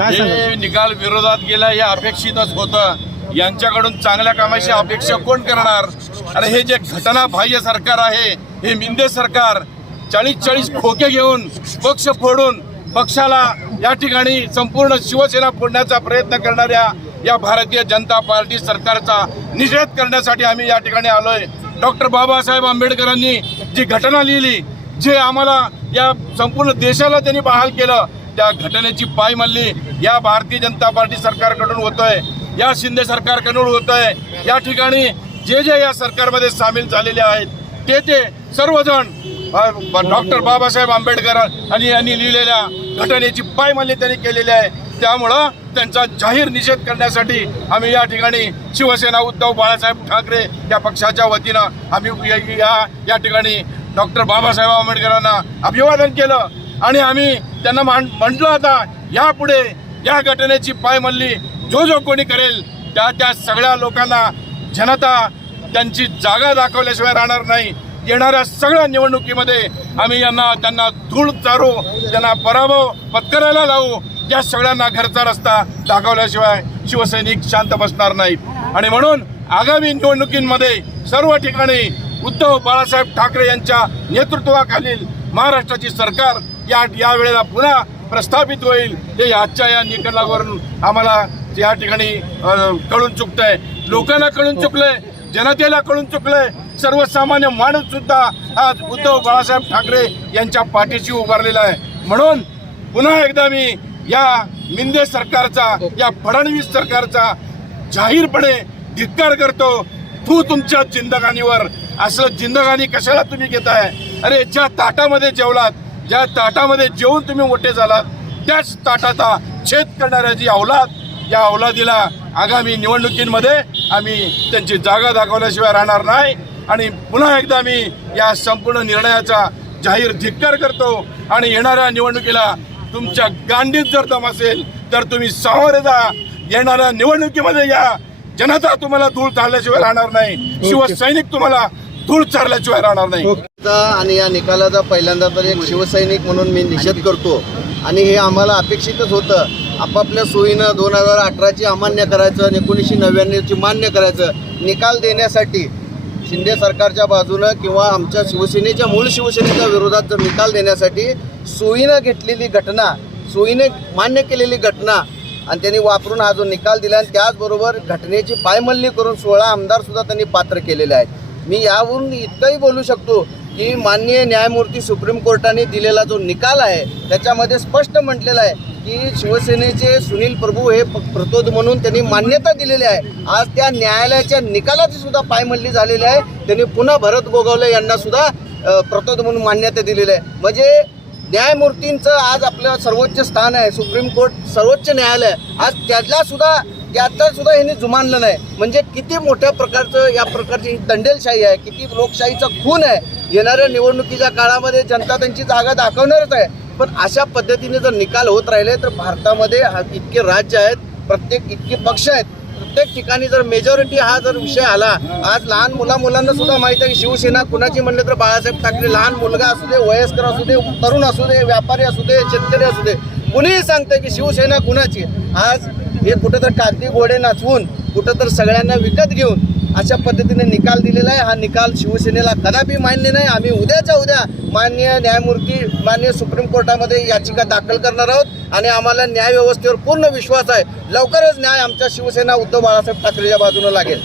हैं निकाल विरोधात गेला हे अपेक्षितच होतं. यांच्याकडून चांगल्या कामाची अपेक्षा कोण करणार? आणि हे जे घटना बाह्य सरकार आहे हे मिंदे सरकार चाळीस चाळीस खोके घेऊन पक्ष फोडून पक्षाला या ठिकाणी संपूर्ण शिवसेना फोडण्याचा प्रयत्न करणाऱ्या या भारतीय जनता पार्टी सरकारचा निषेध करण्यासाठी आम्ही या ठिकाणी आलोय. डॉक्टर बाबासाहेब आंबेडकरांनी जी घटना लिहिली जे आम्हाला या संपूर्ण देशाला त्यांनी बहाल केलं त्या घटनेची पाय मानली या भारतीय जनता पार्टी सरकारकडून होतोय या शिंदे सरकारकडून होतोय. या ठिकाणी जे जे या सरकारमध्ये सामील झालेले आहेत ते ते सर्वजण डॉक्टर बाबासाहेब आंबेडकर आणि यांनी लिहिलेल्या घटनेची पायमल्ली त्यांनी केलेली आहे. त्यामुळं त्यांचा जाहीर निषेध करण्यासाठी आम्ही या ठिकाणी शिवसेना उद्धव बाळासाहेब ठाकरे या पक्षाच्या वतीनं आम्ही या या ठिकाणी डॉक्टर बाबासाहेब आंबेडकरांना अभिवादन केलं. आणि आम्ही त्यांना मान- म्हटलं आता यापुढे या घटनेची पायमल्ली जो जो कोणी करेल त्या त्या सगळ्या लोकांना जनता त्यांची जागा दाखवल्याशिवाय राहणार नाही. येणाऱ्या सगळ्या निवडणुकीमध्ये आम्ही यांना त्यांना धूळ चारू त्यांना पराभव पत्करायला लावू या सगळ्यांना घरचा रस्ता दाखवल्याशिवाय शिवसैनिक शांत बसणार नाहीत. आणि म्हणून आगामी निवडणुकीमध्ये सर्व ठिकाणी उद्धव बाळासाहेब ठाकरे यांच्या नेतृत्वाखालील महाराष्ट्राची सरकार या या वेळेला पुन्हा प्रस्थापित होईल. हे आजच्या या निकालावरून आम्हाला या ठिकाणी कळून चुकतंय. लोकांना कळून चुकलंय. जनतेला कळून चुकलंय. सर्वसामान्य माणूस सुद्धा आज उद्धव बाळासाहेब ठाकरे यांच्या पाठीशी उभारलेला आहे. म्हणून पुन्हा एकदा मी या मिंदे सरकारचा या फडणवीस सरकारचा जाहीरपणे धिक्कार करतो. तू तुमच्या जिंदगानीवर असं जिंदगानी कशाला तुम्ही घेताय? अरे ज्या ताटामध्ये जेवलात ज्या ताटामध्ये जेवून तुम्ही मोठे झालात त्याच ताटाचा छेद करणाऱ्या जी अवलाद या अवलादीला आगामी निवडणुकीमध्ये आम्ही त्यांची जागा दाखवल्याशिवाय राहणार नाही. आणि पुन्हा एकदा मी या संपूर्ण निर्णयाचा जाहीर धिक्कार करतो आणि येणाऱ्या निवडणुकीला तुमच्या गांडीत जर दम असेल तर तुम्ही सामोरे जा येणाऱ्या निवडणुकीमध्ये या. जनता तुम्हाला धूळ चालल्याशिवाय राहणार नाही. शिवसैनिक तुम्हाला धूळ चालल्याशिवाय राहणार नाही. आणि या निकालाचा पहिल्यांदा तर एक शिवसैनिक म्हणून मी निषेध करतो. आणि हे आम्हाला अपेक्षितच होतं. आपापल्या सोयीनं दोन हजार अठराची अमान्य करायचं आणि एकोणीसशे नव्याण्णवची मान्य करायचं. निकाल देण्यासाठी शिंदे सरकारच्या बाजूनं किंवा आमच्या शिवसेनेच्या मूळ शिवसेनेच्या विरोधात जर निकाल देण्यासाठी सोयीनं घेतलेली घटना सोयीने मान्य केलेली घटना आणि त्यांनी वापरून हा जो निकाल दिला आणि त्याचबरोबर घटनेची पायमल्ली करून सोळा आमदार सुद्धा त्यांनी पात्र केलेले आहेत. मी यावरून इतकंही बोलू शकतो की माननीय न्यायमूर्ती सुप्रीम कोर्टाने दिलेला जो निकाल आहे त्याच्यामध्ये स्पष्ट म्हटलेलं आहे की शिवसेनेचे सुनील प्रभू हे प- प्रतोद म्हणून त्यांनी मान्यता दिलेली आहे. आज त्या न्यायालयाच्या निकालाची सुद्धा पायमल्ली झालेली आहे. त्यांनी पुन्हा भरत गोगावले यांना सुद्धा प्रतोद म्हणून मान्यता दिलेली आहे. म्हणजे न्यायमूर्तींचं आज आपलं सर्वोच्च स्थान आहे. सुप्रीम कोर्ट सर्वोच्च न्यायालय. आज त्याला सुद्धा त्याचं सुद्धा यांनी जुमानलं नाही. म्हणजे किती मोठ्या प्रकारचं या प्रकारची दंडेलशाही आहे किती लोकशाहीचा खून आहे. येणाऱ्या निवडणुकीच्या काळामध्ये जनता त्यांची जागा दाखवणारच आहे. पण अशा पद्धतीने जर निकाल होत राहिले तर भारतामध्ये हा- इतके राज्य आहेत प्रत्येक इतके पक्ष आहेत प्रत्येक ठिकाणी जर मेजॉरिटी हा जर विषय आला आज लहान मुला मुलांना सुद्धा माहिती आहे की शिवसेना कुणाची म्हणलं तर बाळासाहेब ठाकरे लहान मुलगा असू दे वयस्कर असू दे तरुण असू दे व्यापारी असू दे शेतकरी असू दे कुणीही सांगते की शिवसेना कुणाची आज हे कुठं तर कागदी घोडे नाचवून कुठं तर सगळ्यांना विकत घेऊन अशा पद्धतीने निकाल दिलेला आहे. हा निकाल शिवसेनेला कदापि मान्य नाही. आम्ही उद्याच्या उद्या माननीय न्यायमूर्ती माननीय सुप्रीम कोर्टामध्ये याचिका दाखल करणार आहोत आणि आम्हाला न्याय व्यवस्थेवर पूर्ण विश्वास आहे. लवकरच न्याय आमच्या शिवसेना उद्धव बाळासाहेब ठाकरेच्या बाजूने लागेल.